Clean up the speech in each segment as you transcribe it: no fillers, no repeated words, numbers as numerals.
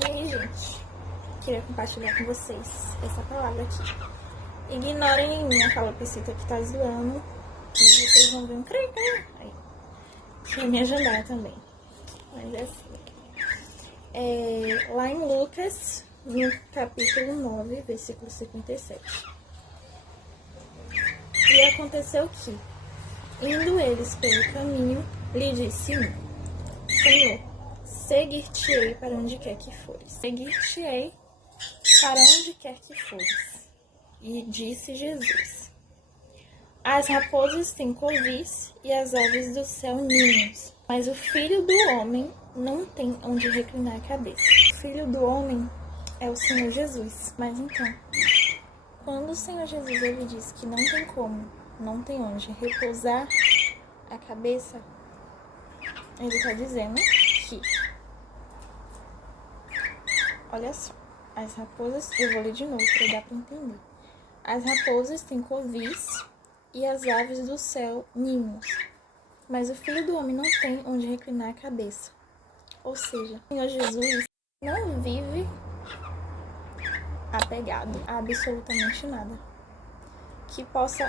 E aí, gente, queria compartilhar com vocês essa palavra aqui. Ignorem em mim a calopsita que tá zoando. E vocês vão ver um crê. Aí, que é me ajudar também. Mas é assim. Lá em Lucas, no capítulo 9, versículo 57. E aconteceu que, indo eles pelo caminho, lhe disse um: Senhor, seguir-te-ei para onde quer que fores. Seguir-te-ei para onde quer que fores. E disse Jesus: As raposas têm covis e as aves do céu ninhos, mas o Filho do Homem não tem onde reclinar a cabeça. O Filho do Homem é o Senhor Jesus. Mas então, quando o Senhor Jesus ele diz que não tem como, não tem onde repousar a cabeça, ele está dizendo que, olha só, as raposas, eu vou ler de novo para dar para entender. As raposas têm covis e as aves do céu ninhos, mas o Filho do Homem não tem onde reclinar a cabeça. Ou seja, o Senhor Jesus não vive apegado a absolutamente nada que possa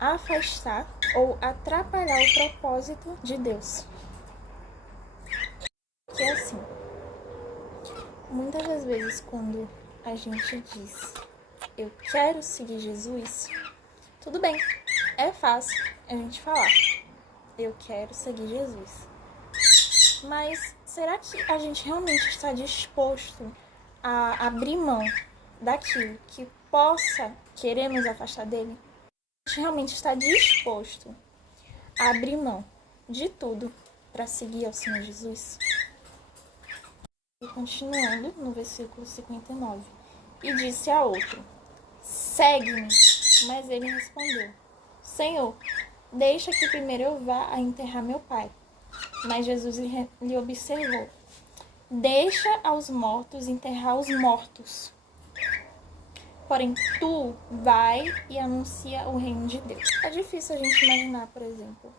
afastar ou atrapalhar o propósito de Deus. Que é assim, muitas das vezes quando a gente diz eu quero seguir Jesus, tudo bem, é fácil a gente falar eu quero seguir Jesus. Mas será que a gente realmente está disposto a abrir mão daquilo que possa querer nos afastar dele? A gente realmente está disposto a abrir mão de tudo para seguir ao Senhor Jesus? E continuando no versículo 59. E disse a outro: Segue-me. Mas ele respondeu: Senhor, deixa que primeiro eu vá a enterrar meu pai. Mas Jesus lhe observou: Deixa aos mortos enterrar os mortos. Porém, tu vai e anuncia o reino de Deus. É difícil a gente imaginar, por exemplo,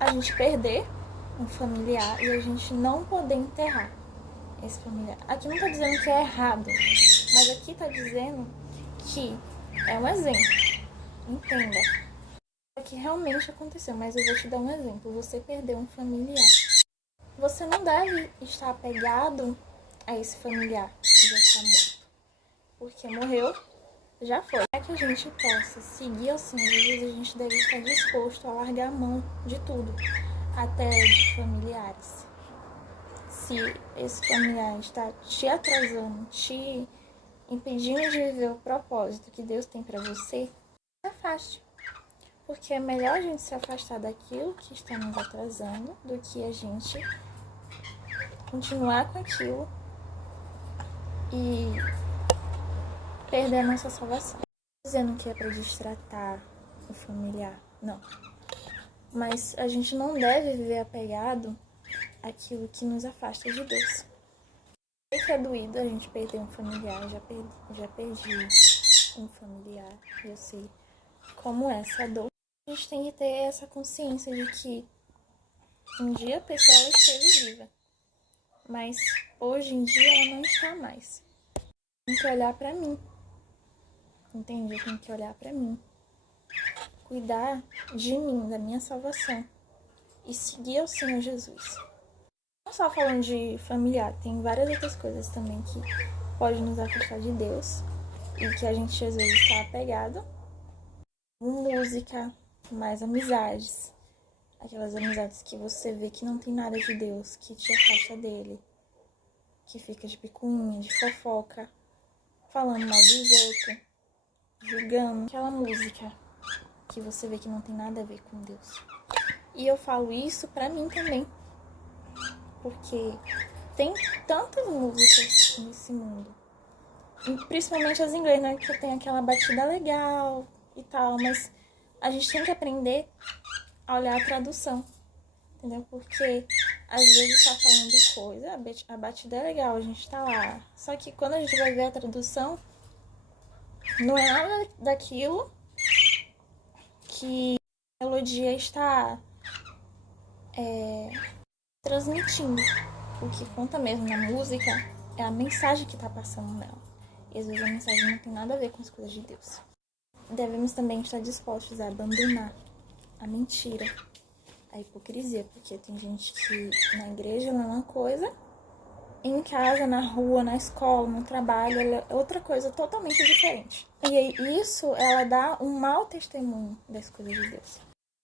a gente perder um familiar e a gente não poder enterrar esse familiar. Aqui não está dizendo que é errado, mas aqui está dizendo que é um exemplo. Entenda. Que realmente aconteceu, mas eu vou te dar um exemplo. Você perdeu um familiar. Você não deve estar apegado a esse familiar que já está morto. Porque morreu, já foi. Para que a gente possa seguir ao Senhor Jesus, a gente deve estar disposto a largar a mão de tudo, até de familiares. Se esse familiar está te atrasando, te impedindo de viver o propósito que Deus tem para você, afaste. Porque é melhor a gente se afastar daquilo que está nos atrasando do que a gente continuar com aquilo e perder a nossa salvação. Não estou dizendo que é para destratar o familiar, não. Mas a gente não deve viver apegado àquilo que nos afasta de Deus. Eu sei que é doído a gente perder um familiar, já perdi um familiar, eu sei como é essa dor. A gente tem que ter essa consciência de que um dia a pessoa ela esteve viva, mas hoje em dia ela não está mais. Tem que olhar pra mim, entende? Eu tenho que olhar pra mim, cuidar de mim, da minha salvação e seguir ao Senhor Jesus. Não só falando de familiar, tem várias outras coisas também que podem nos afastar de Deus e que a gente às vezes está apegado. Música, mais amizades. Aquelas amizades que você vê que não tem nada de Deus, que te afasta dele, que fica de picuinha, de fofoca, falando mal dos outros, julgando. Aquela música que você vê que não tem nada a ver com Deus. E eu falo isso pra mim também, porque tem tantas músicas nesse mundo, principalmente as inglesas, né, que tem aquela batida legal e tal, mas a gente tem que aprender a olhar a tradução, entendeu? Porque às vezes tá falando coisa, a batida é legal, a gente tá lá. Só que quando a gente vai ver a tradução, não é nada daquilo que a melodia está transmitindo. o que conta mesmo na música é a mensagem que tá passando nela. E às vezes a mensagem não tem nada a ver com as coisas de Deus. Devemos também estar dispostos a abandonar a mentira, a hipocrisia, porque tem gente que na igreja não é uma coisa, em casa, na rua, na escola, no trabalho, ela é outra coisa totalmente diferente. E isso, ela dá um mau testemunho das coisas de Deus.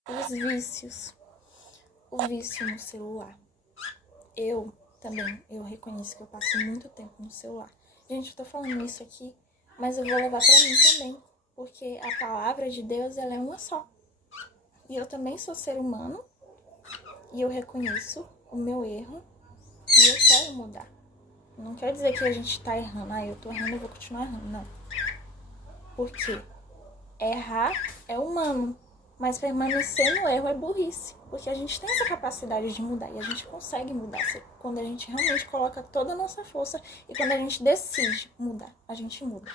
Os vícios. O vício no celular. Eu reconheço que eu passo muito tempo no celular. Gente, eu tô falando isso aqui, mas eu vou levar pra mim também, porque a palavra de Deus, ela é uma só. E eu também sou ser humano, e eu reconheço o meu erro, e eu quero mudar. Não quer dizer que a gente tá errando. Eu tô errando, eu vou continuar errando. Não. Porque errar é humano, mas permanecer no erro é burrice. Porque a gente tem essa capacidade de mudar, e a gente consegue mudar quando a gente realmente coloca toda a nossa força e quando a gente decide mudar, a gente muda.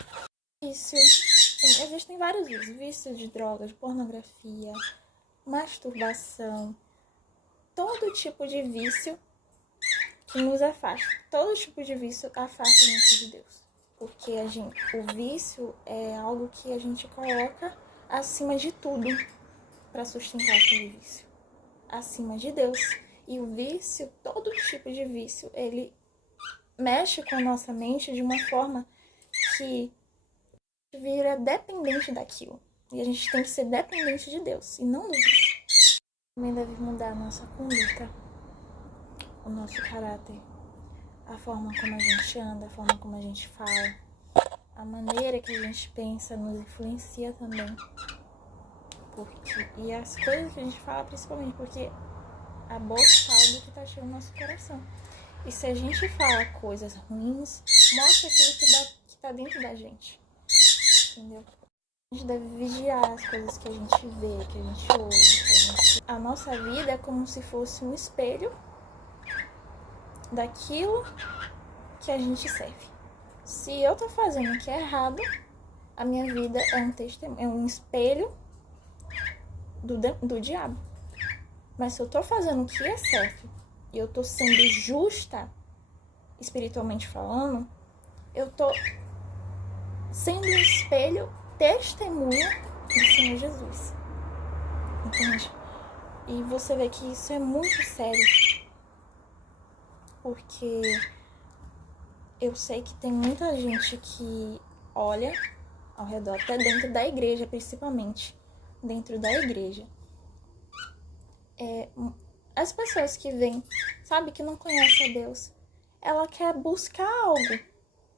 Existem vários vícios. Vício de drogas, de pornografia, masturbação, todo tipo de vício que nos afasta. Todo tipo de vício afasta a gente de Deus. Porque o vício é algo que a gente coloca acima de tudo para sustentar aquele vício. Acima de Deus. E o vício, todo tipo de vício, ele mexe com a nossa mente de uma forma que vira dependente daquilo. E a gente tem que ser dependente de Deus e não do vício. Também deve mudar a nossa conduta, o nosso caráter, a forma como a gente anda, a forma como a gente fala, a maneira que a gente pensa nos influencia também. E as coisas que a gente fala, principalmente, porque a boca fala do que tá cheio no nosso coração. E se a gente fala coisas ruins, mostra aquilo que tá dentro da gente. Entendeu? A gente deve vigiar as coisas que a gente vê, que a gente ouve. A nossa vida é como se fosse um espelho daquilo que a gente serve. Se eu tô fazendo o que é errado, a minha vida é um espelho do diabo. Mas se eu tô fazendo o que é certo e eu tô sendo justa, espiritualmente falando, eu tô sendo um espelho, testemunha do Senhor Jesus. Entende? E você vê que isso é muito sério. Porque eu sei que tem muita gente que olha ao redor, até dentro da igreja, principalmente. Dentro da igreja. As pessoas que vêm, sabe, que não conhecem a Deus, ela quer buscar algo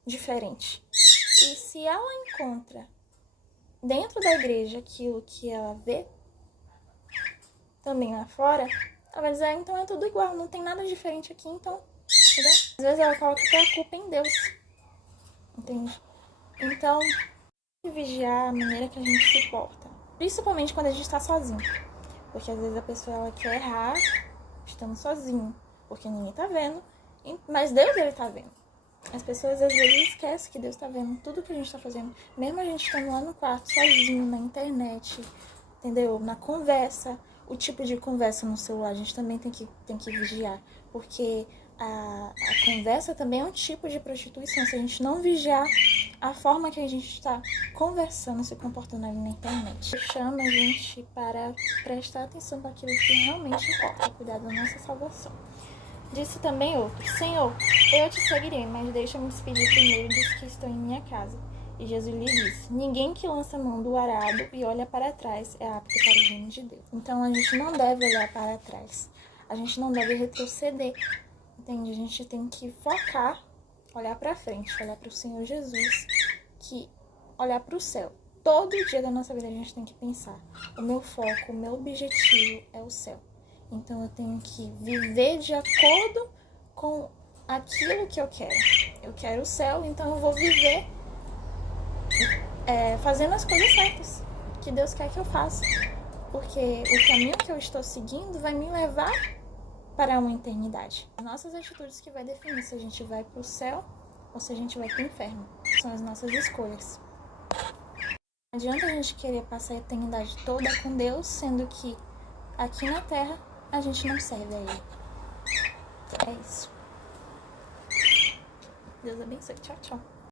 diferente. E se ela encontra dentro da igreja aquilo que ela vê, também lá fora, ela vai dizer, então é tudo igual, não tem nada diferente aqui, então, entendeu? Às vezes ela coloca até a culpa em Deus, entende? Então, vigiar a maneira que a gente se porta, principalmente quando a gente está sozinho, porque às vezes a pessoa ela quer errar estando sozinho, porque ninguém tá vendo, mas Deus, ele tá vendo. As pessoas às vezes esquecem que Deus tá vendo tudo que a gente tá fazendo, mesmo a gente estando lá no quarto, sozinho, na internet, entendeu? Na conversa, o tipo de conversa no celular, a gente também tem que vigiar, porque a conversa também é um tipo de prostituição, se a gente não vigiar a forma que a gente está conversando, se comportando ali na internet. Chama a gente para prestar atenção para aquilo que realmente importa, cuidar da nossa salvação. Disse também outro, Senhor, eu te seguirei, mas deixa-me despedir primeiro dos que estão em minha casa. E Jesus lhe disse, ninguém que lança a mão do arado e olha para trás é apto para o reino de Deus. Então a gente não deve olhar para trás, a gente não deve retroceder, entende? A gente tem que focar, olhar para frente, olhar para o Senhor Jesus, olhar para o céu. Todo dia da nossa vida a gente tem que pensar, o meu foco, o meu objetivo é o céu. Então eu tenho que viver de acordo com aquilo que eu quero. Eu quero o céu, então eu vou viver fazendo as coisas certas que Deus quer que eu faça. Porque o caminho que eu estou seguindo vai me levar para uma eternidade. As nossas atitudes que vai definir se a gente vai para o céu ou se a gente vai para o inferno. São as nossas escolhas. Não adianta a gente querer passar a eternidade toda com Deus, sendo que aqui na Terra a gente não serve a Ele. É isso. Deus abençoe. Tchau, tchau.